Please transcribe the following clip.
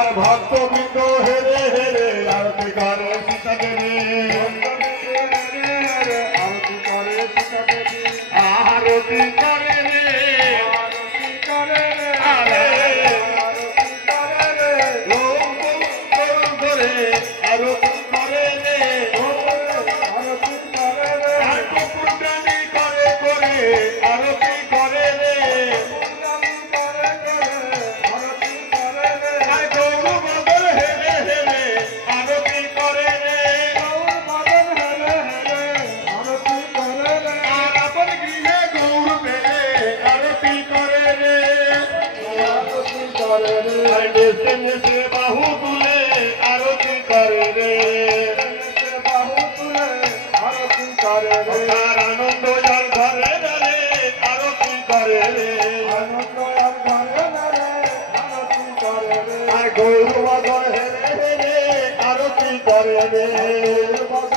আর ভক্তবৃন্দ হেরে হেরে আরতি করে সীতা দেবী, আরতি করে সীতা দেবী, আরতি করে রে, আরতি করে রে, আরে আরতি করে রে, গৌর গৌর করে আরতি করে রে, আরতি করে রে, আর কুকুরদানি করে করে আরতি করে রে, পূজারি করে করে, আরতি করে রে, আর গৌর বদল হেরে হেরে আরতি করে রে, গৌর মদন হেরে হেরে, আরতি করে রে, আর আপন গৃহে গৌর পেলে আরতি করে রে, আরতি করে রে, আর দেশে দেশে বাহু তুলে আরতি করে রে, সে বাহু তুলে আরতি করে রে, আর আনন্দ যার ঘরে ঘরে আরতি করে রে, আনন্দ আর ঘরে ঘরে আরতি করে রে, আর গৌর বদল হেরে হেরে আরতি করে রে, গৌর